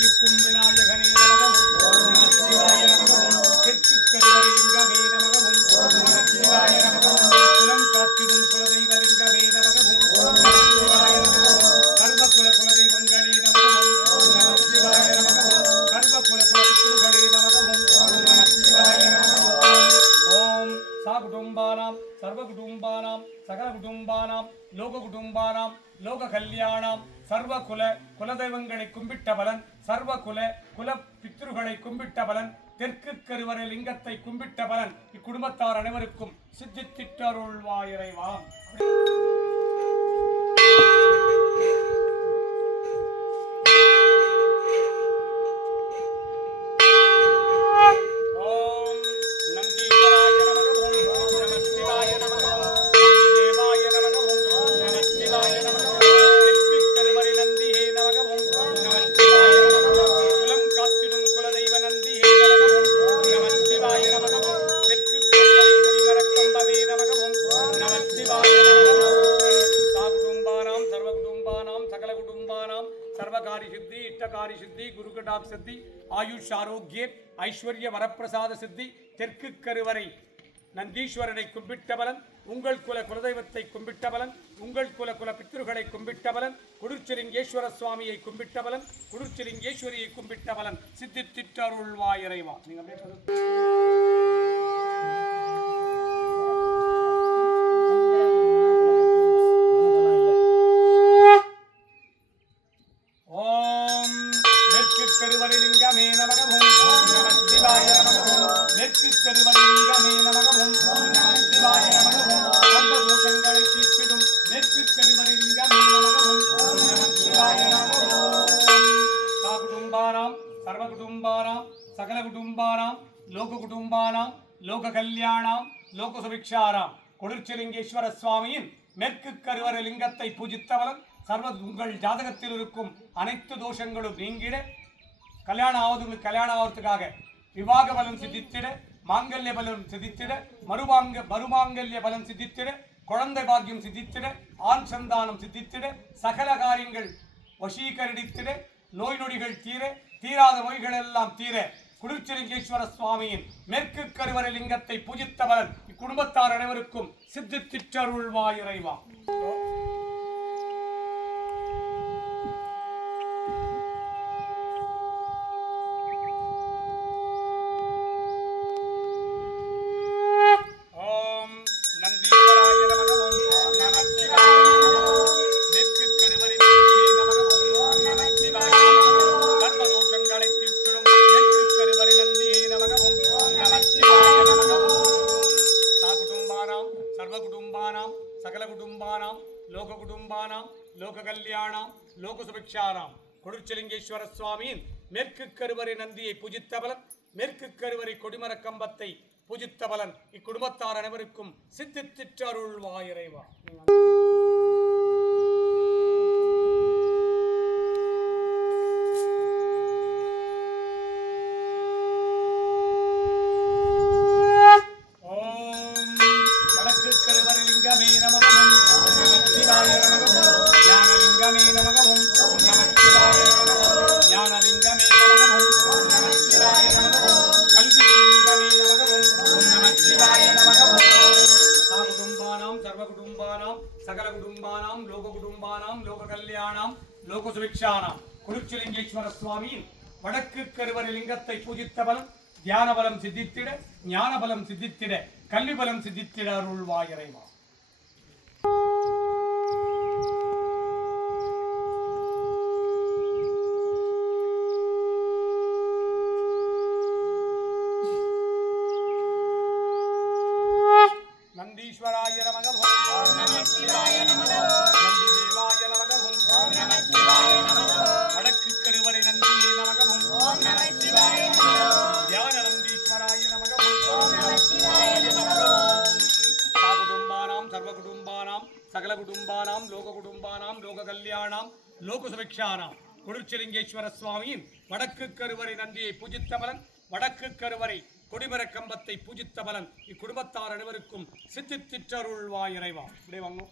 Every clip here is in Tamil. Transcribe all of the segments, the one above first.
தீர்க்கும் விநாயகனே நமகவும் ஓம் நமச்சிவாய நமகவும் தெற்கு கருவறை லிங்கமே நமகவும் ஓம் நமச்சிவாய நமகவும் குலம் காத்திடும் குலதெய்வ லிங்கமே நமகவும் ஓம் நமச்சிவாய நமகவும் சர்வ குலதெய்வங்களே நமகவும் ஓம் நமச்சிவாய நமகவும் சர்வ குலபித்ருகளே நமகவும் ஓம் நமச்சிவாய நமகவும் ஓம் சாகுடும்பானாம் சர்வகுடும்பானாம் சகல குடும்பானாம் லோக குடும்பானாம் லோக கல்யாணம் சர்வ குலதெய்வங்களை கும்பிட்ட பலன் சர்வ குல பித்ருகளை கும்பிட்ட பலன் தெற்கு கருவறை லிங்கத்தை கும்பிட்ட பலன் இக்குடும்பத்தார் அனைவருக்கும் சித்தித்திட்டருள்வாய் இறைவா. सिद्धि गुरुकटाक्ष सिद्धि आयुष आरोग्य ऐश्वर्य वरप्रसाद सिद्धि தெற்கு கருவறை நந்தீஸ்வரனை கும்பிட்ட பலன் உங்கள் குலதெய்வத்தை கும்பிட்ட பலன் உங்கள் குல பித்ருகளை கும்பிட்ட பலன் குடிர்ச்சிலிங்கேஸ்வர சுவாமியை கும்பிட்ட பலன் குடிர்ச்சிலிங்கேஸ்வரியை கும்பிட்ட பலன் சித்தித்திட்டருள்வாய் இறைவா. सकल कुटुंबानां लोक कुटुंबानां लोक कल्याणां लोक सुभिक्षाणां कुडिर्चिलिंगेश्वर स्वामिயின் மேற்கு கருவறை லிங்கத்தை பூஜித்தவளன் சர்வ உங்கள் ஜாதகத்தில் இருக்கும் அனைத்து தோஷங்களும் நீங்கிட கல்யாணம் ஆவதுக்காக விவாக பலம் சித்தித்திட மாங்கல்ய பலம் சித்தித்திட மறுமாங்கல்ய பலம் சித்தித்திட குழந்தை பாக்கியம் சித்தித்திட ஆண் சந்தானம் சித்தித்திட சகல காரியங்கள் வசீகரித்திட நோய் நொடிகள் தீராத நோய்கள் எல்லாம் தீர குடிர்ச்சிலிங்கேஸ்வர சுவாமியின் மேற்கு கருவறை லிங்கத்தை பூஜித்தவன் இக்குடும்பத்தார் அனைவருக்கும் சித்தித்திட்டருள்வாய் இறைவா. सकल कुटुंबानां लोक कुटुंबानां लोक कल्याणां लोक सुभिक्षाणां कुडिर्चिलिंगेश्वर स्वामिயின் மேற்கு கருவறை நந்தியை பூஜித்தபலன் மேற்கு கருவறை கொடிமர கம்பத்தை பூஜித்தபலன் இக்குடும்பத்தார் அனைவருக்கும் சித்தித்திட்டருள்வாய் இறைவா. सकल कुटुंबानां लोक कुटुंबानां लोक कल्याणां लोक सुभिक्षाणां कुडिर्चिलिंगेश्वर स्वामिயின் வடக்கு கருவறை லிங்கத்தை பூஜித்த பலன் தியான பலம் சித்தித்திட ஞான பலம் சித்தித்திட கல்வி பலம் சித்தித்திட அருள்வாய் இறைவா. नंदीश्वराय नमः ओम नमः शिवाय नमः नंदी देवाय नमः ओम नमः शिवाय नमः वडक्कु करुवरै नंदिये नमः ओम नमः शिवाय नमः ध्यान नंदीश्वराय नमः ओम नमः शिवाय नमः साकुटुंबानां सर्वकुटुंबानां सकल कुटुंबानां लोक कल्याणां लोक सुभिक्षाणां कुडिर्चिलिंगेश्वर स्वामिயின் வடக்கு கருவறை நந்தியை பூஜித்த பலன் வடக்கு கருவறை கொடிமர கம்பத்தை பூஜித்த பலன் இக்குடும்பத்தார் அனைவருக்கும் சித்தித்திட்டருள்வாய் இறைவா. இப்படியே வாங்க.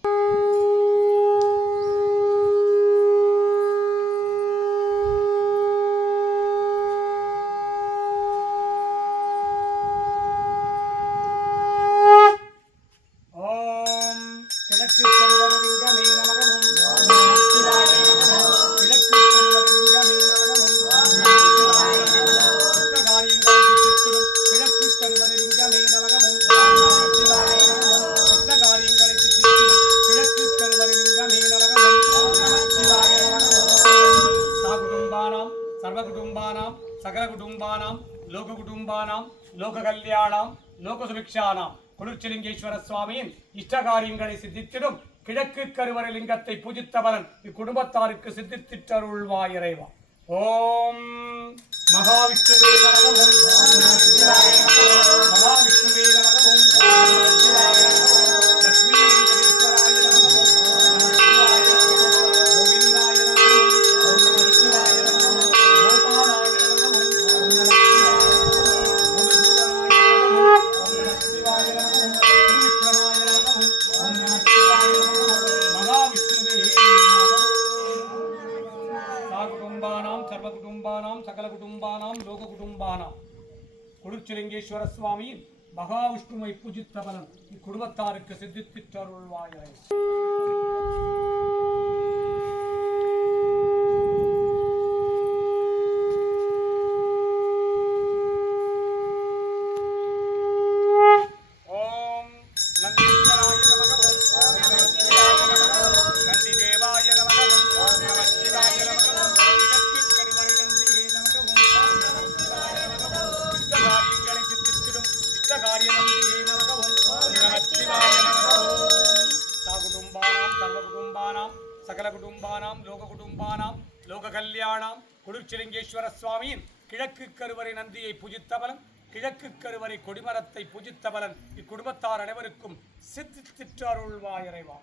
सर्वकुटुम्बानां सकलकुटुम्बानां लोककुटुम्बानां लोककल्याणां लोकसुभिक्षाणां कुलुच्चिलिंगेश्वर स्वामिயின் இஷ்டகாரியங்களை சித்தித்திடும் கிழக்கு கருவறை லிங்கத்தை பூஜித்த பலன் இக்குடும்பத்தாருக்கு சித்தித்திட்டருள்வாய் இறைவா. ஓம் மகாவிஷ்ணுவே நமக. மகாவிஷ்ணுவே நமக. லட்சுமி வெங்கடேஸ்வராய நமக. கோவிந்தாய நமக. கோபாலாய நமக. सर्वकुटुम्बानां सकलकुटुम्बानां लोककुटुम्बानां कुलुच्चिलिंगेश्वर स्वामिயின் மகாவிஷ்ணுவை பூஜித்த பலன் இக்குடும்பத்தாருக்கு சித்தித்திட்டருள்வாய். सकलकुटुम्बानां लोककुटुम्बानां लोककल्याणां कुलुच्चिलिंगेश्वर स्वामिயின் கிழக்கு கருவறை நந்தியை பூஜித்த பலன் கிழக்கு கருவறை கொடிமரத்தை பூஜித்த பலன் இக்குடும்பத்தார் அனைவருக்கும் சித்தித்திட்டருள்வாய் இறைவா.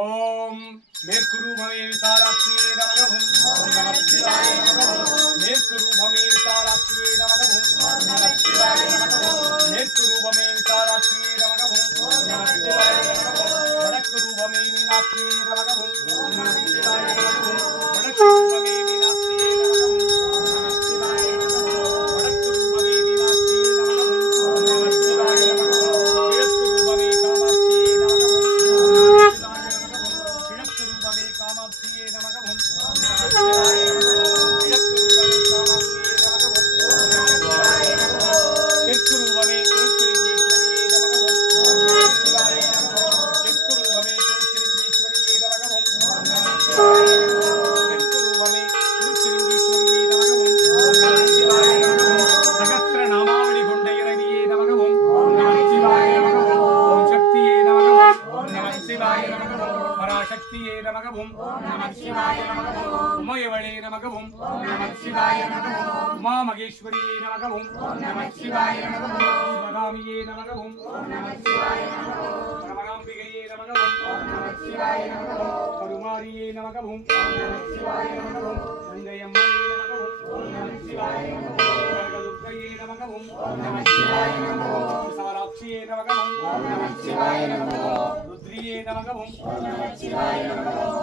ஓம் மேற்குரூபமே விசாலாட்சியே நமகவும். ஓம் நம சிவாய நமகவும். மேற்குரூபமே விசாலாட்சியே நமகவும். ஓம் நம சிவாய நமகவும். மேற்குரூபமே விசாலாட்சியே நமகவும். ஓம் நம சிவாய நமகவும். வடக்கு ரூபமே மீனாட்சியே நமகவும். ஓம் நம சிவாய நமகவும். வடக்கு ரூபமே மீனாட்சியே நமகவும். ஓம் நம சிவாய நமகவும். வடக்கு ரூபமே மீனாட்சியே நமகவும். ஓம் நம சிவாய நமகவும். கிழக்கு ரூபமே காமாட்சியே நமகவும். ஓம் நம சிவாய நமகவும். கிழக்கு ரூபமே காமாட்சியே நமகவும். ஓம் நம சிவாய நமகவும். கிழக்கு ரூபமே காமாட்சியே நமகவும். ஓம் நம சிவாய நமகவும். தெற்கு ரூபமே குலச்சிலிங்கேஸ்வரியே நமகவும். ஓம் நம சிவாய நமகவும். தெற்கு ரூபமே குலச்சிலிங்கேஸ்வரியே நமகவும். ஓம் நம சிவாய நமகவும். தெற்கு ரூபமே குலச்சிலிங்கேஸ்வரியே நமகவும். ஓம் நம சிவாய நமகவும். சகஸ்ர நாமாவளி கொண்ட இறைவியே நமகவும். ஓம் நம சிவாய நமகவும். ஓம் சக்தியே நமகவும். ஓம் நம சிவாய நமகவும். பராசக்தியே நமகவும். ஓம் நம சிவாய நமகவும். உமையவளே நமகவும். ஓம் நம சிவாய நமகவும். உமா மகேஸ்வரியே நமகவும். ஓம் நம சிவாய நமகவும். சிவகாமியே நமகவும். ஓம் நம சிவாய நமகவும். ரமணாம்பிகையே நமகவும். ஓம் நம சிவாய நமகவும். கருமாரியே நமகவும். ஓம் நம சிவாய நமகவும். கங்கையம்மையே நமகவும். ஓம் நம சிவாய நமகவும். கனகதுர்க்கையே நமகவும். ஓம் நம சிவாய நமகவும். விசாலாட்சியே நமகவும். ஓம் நம சிவாய நமகவும். ருத்ரியே நமகவும். ஓம் நம சிவாய நமகவும்.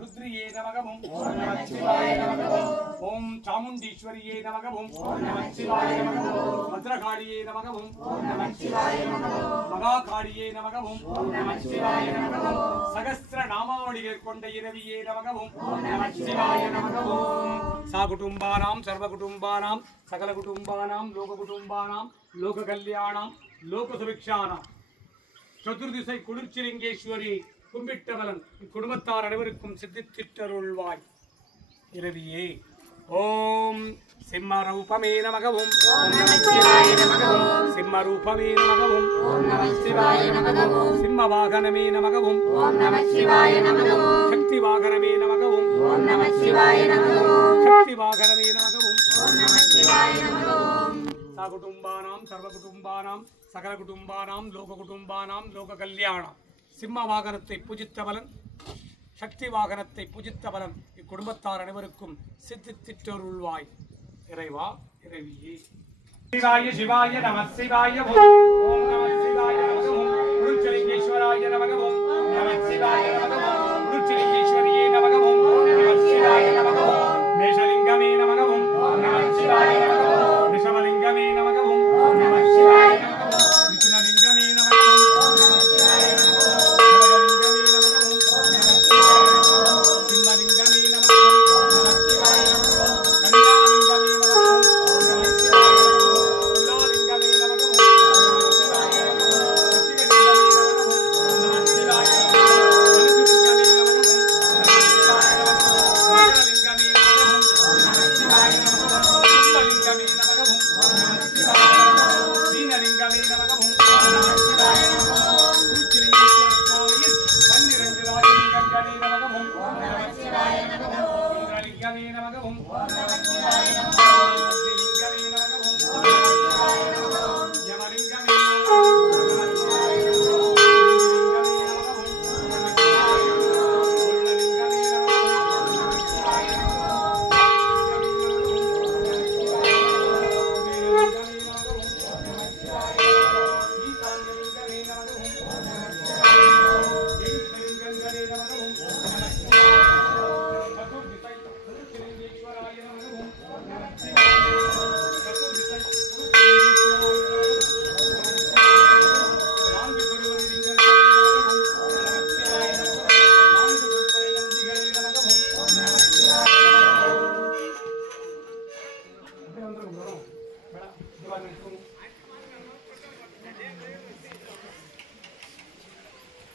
ருத்ரியே நமகவும். ஓம் நம சிவாய நமகவும். ஓம் சாமுண்டீஸ்வரியே நமகவும். ஓம் நம சிவாய நமகவும். பத்ரகாளியே நமகவும். ஓம் நம சிவாய நமகவும். மகாகாளியே நமகவும். ஓம் நம சிவாய நமகவும். சகஸ்ர நாமாவளிகள் கொண்ட இரவியே நமகவும். ஓம் நம சிவாய நமகவும். சாகுடும்பானாம் சர்வகுடும்பானாம் சகலகுடும்பானாம் லோககுடும்பானாம் லோககல்யாணாம் லோகசுபிக்ஷானாம் சதுர்திசை குளிர்ச்சிலிங்கேஸ்வரி கும்பிட்ட பலன் இக்குடும்பத்தார் அனைவருக்கும் சித்தித்திட்டருள்வாய் இரவியே. ஓம் சிம்மரூபமே நமகவும். ஓம் நம சிவாய நமகவும். சிம்மரூபமே நமகவும். ஓம் நம சிவாய நமகவும். சிம்மவாகனமே நமகவும். ஓம் நம சிவாய நமகவும். சக்தி வாகனமே நமகவும். ஓம் நம சிவாய நமகவும். சக்தி வாகனமே நமகவும். ஓம் நம சிவாய நமகவும். சாகுடும்பானாம் சர்வகுடும்பானாம் சகலகுடும்பானாம் லோககுடும்பானாம் லோககல்யாணாம் சிம்ம வாகனத்தை பூஜித்த பலன் சக்தி வாகனத்தை பூஜித்த பலன் இக்குடும்பத்தார் அனைவருக்கும் சித்தித்திட்டருள்வாய் இறைவா இறைவியே. சிவாய சிவாய நம சிவாய ஓம் நம சிவாய நம குருச்சலிங்கேஸ்வராய நம ஓம் நம சிவாய நம குருச்சலிங்கேஸ்வரியே நம ஓம் நம சிவாய நம மேஷலிங்கமே நம ஓம் நம சிவாய நம ரிஷபலிங்கமே நம ஓம் நம சிவாய நம விஷ்ணுலிங்கமே நம ஓம் நம சிவாய நம நம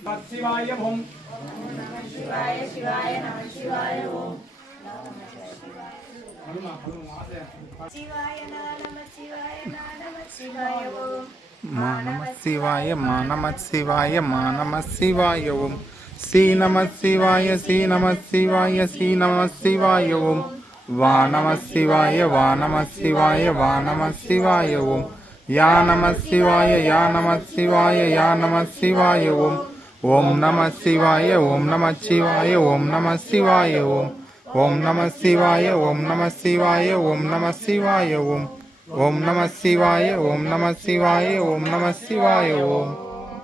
சிவாய ஓம் சிவாய சிவாய நம சிவாய ஓம் சிவாய நம சிவாய நம சிவாய ஓம் நம சிவாய நம சிவாய நம சிவாய ஓம் ஸ்ரீ நம சிவாய ஸ்ரீ நம சிவாய ஸ்ரீ நம சிவாய ஓம் வா நம சிவாய நம சிவாய நம சிவாய ஓம் யா நம சிவாய நம சிவாய நம சிவாய ஓம் ஓம் நம சிவாய நம சிவாய நம சிவாய ஓம் ஓம் நம சிவாய நம சிவாய நம சிவாய ஓம் ஓம் நம சிவாய நம சிவாய நம சிவாய ஓம்.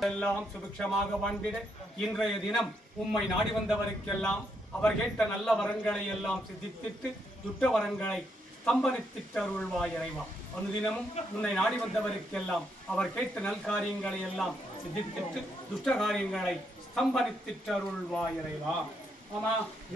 எல்லாம் சுபிக்ஷமாக வாழ்ந்திட இன்றைய தினம் உம்மை நாடி வந்தவருக்கெல்லாம் அவர் கேட்ட நல்ல வரங்களை எல்லாம் சித்தித்திட்டு துட்ட வரங்களை ஸ்தம்பனித்திட்டருள்வாய் இறைவா. அனுதினமும் உன்னை நாடி வந்தவருக்கெல்லாம் அவர் கேட்ட நல்காரியங்களை எல்லாம் சித்தித்திட்டு துஷ்ட காரியங்களை ஸ்தம்பனித்திட்டருள்வாய் இறைவா. ஆமா.